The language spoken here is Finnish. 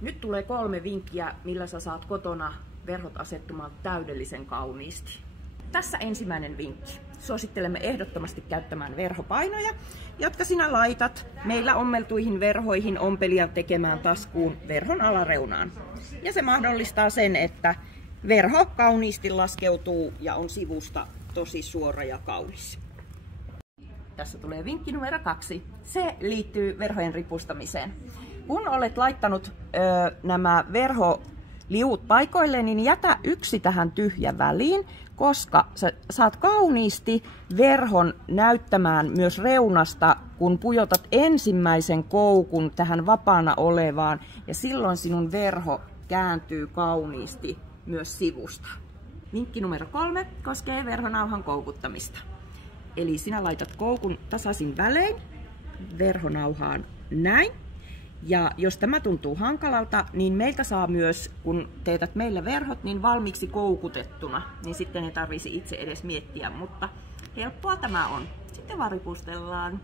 Nyt tulee 3 vinkkiä, millä sä saat kotona verhot asettumaan täydellisen kauniisti. Tässä ensimmäinen vinkki. Suosittelemme ehdottomasti käyttämään verhopainoja, jotka sinä laitat meillä ommeltuihin verhoihin ompelia tekemään taskuun verhon alareunaan. Ja se mahdollistaa sen, että verho kauniisti laskeutuu ja on sivusta tosi suora ja kaunis. Tässä tulee vinkki numero 2. Se liittyy verhojen ripustamiseen. Kun olet laittanut nämä verholiut paikoille, niin jätä yksi tähän tyhjä väliin, koska sä saat kauniisti verhon näyttämään myös reunasta, kun pujotat ensimmäisen koukun tähän vapaana olevaan, ja silloin sinun verho kääntyy kauniisti myös sivusta. Vinkki numero 3 koskee verhonauhan koukuttamista. Eli sinä laitat koukun tasaisin välein verhonauhaan näin. Ja jos tämä tuntuu hankalalta, niin meiltä saa myös, kun teetät meillä verhot, niin valmiiksi koukutettuna. Niin sitten ei tarvitsisi itse edes miettiä, mutta helppoa tämä on. Sitten vaan ripustellaan.